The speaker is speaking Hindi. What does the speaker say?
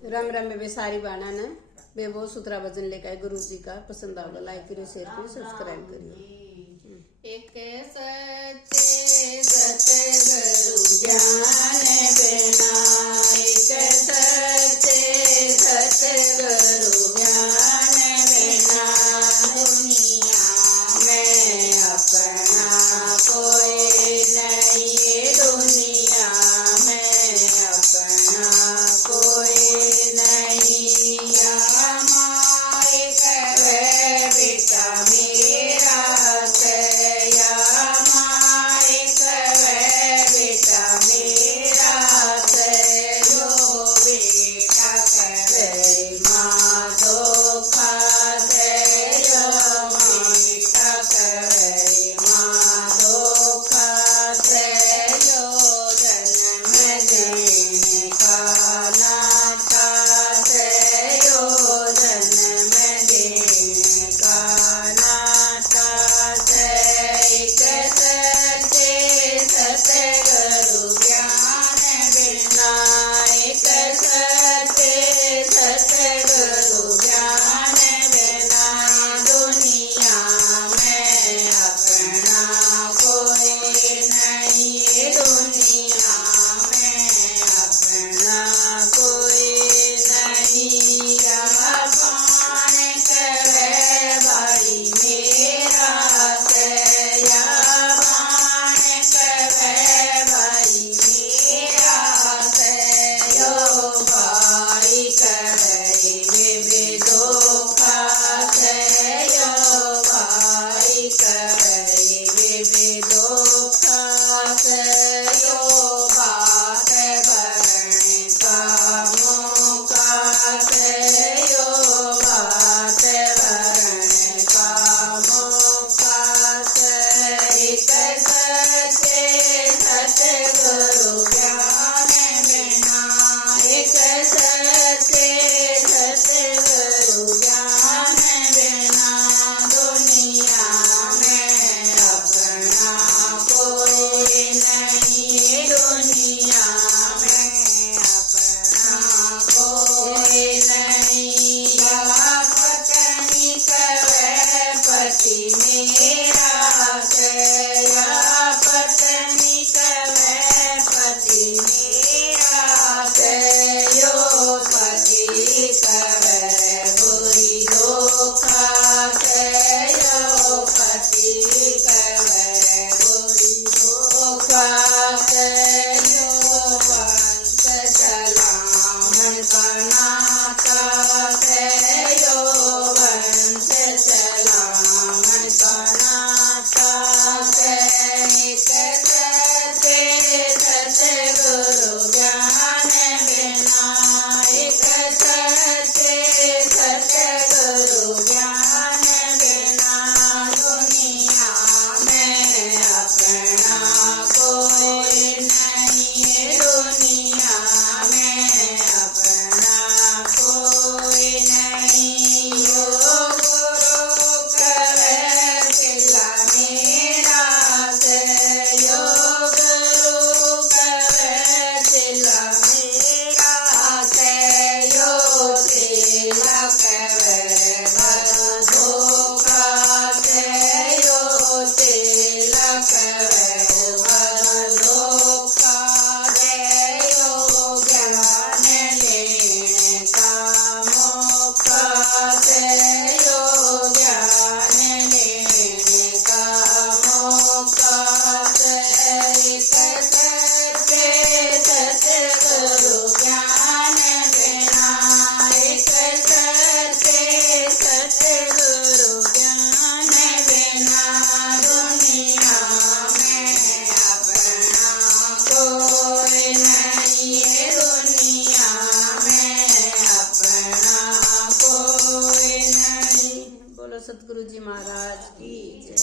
राम राम में सारी बाना ने बे बहुत सुथरा भजन लेकर गुरु जी का पसंद आओगे लाइक करियो शेयर करियो सब्सक्राइब करियो। एक सच्चे सतगुरु ज्ञान बिना एक सच्चे सतगुरु ज्ञान बिना दुनिया में अपना कोई नहीं दुनिया में अपना कोई नहीं माई करे बेटा मेरा या माई करे बेटा मेरा जो बेटा करे माँ धोखा से जो बेटा करे माँ धोखा से जो जन्म देने का नाता से जो जन्म देने का नाता से एक सच्चे सतगुरु ज्ञान बिना एक सच्चे सतगुरु ज्ञान बिना दुनिया में अपना कोई नहीं दुनिया में अपना कोई नहीं पान करे भाई मेरा से या पान करे भाई मेरा से यो भाई करे बेबे धोखा से यो भाई करे बेबे धोखा से यो बात भरने का मौका से यो बात भरने का मौका से एक सच्चे सतगुरु ज्ञान बिना एक सच्चे सतगुरु ज्ञान बिना दुनिया में अपना कोई नहीं दुनिया में अपना कोई नहीं पत्नी करे पति मेरा से या पत्नी करे पति मेरा से यो पति करे बुरी धोखा से यो पति करे बुरी धोखा से यो वंश चला मन का नाता से यो वंश चला मन का नाता से एक सच्चे सतगुरु ज्ञान बिना एक सच्चे सतगुरु ज्ञान बिना दुनिया में अपना कोई नहीं दुनिया में अपना कोई नहीं यो गुरु करे सिला मेरा से यो गुरु करे सिला मेरा से यो सिला करे भला धोखा से यो सिला करे भला धोखा दे यो ज्ञान लेने का मौका से यो ज्ञान लेने का मौका से एक सच्चे सतगुरु ज्ञान बिना एक सच्चे सतगुरु ज्ञान बिना दुनिया में अपना कोई नहीं दुनिया में अपना कोई नहीं। बोलो सतगुरु जी महाराज की जय।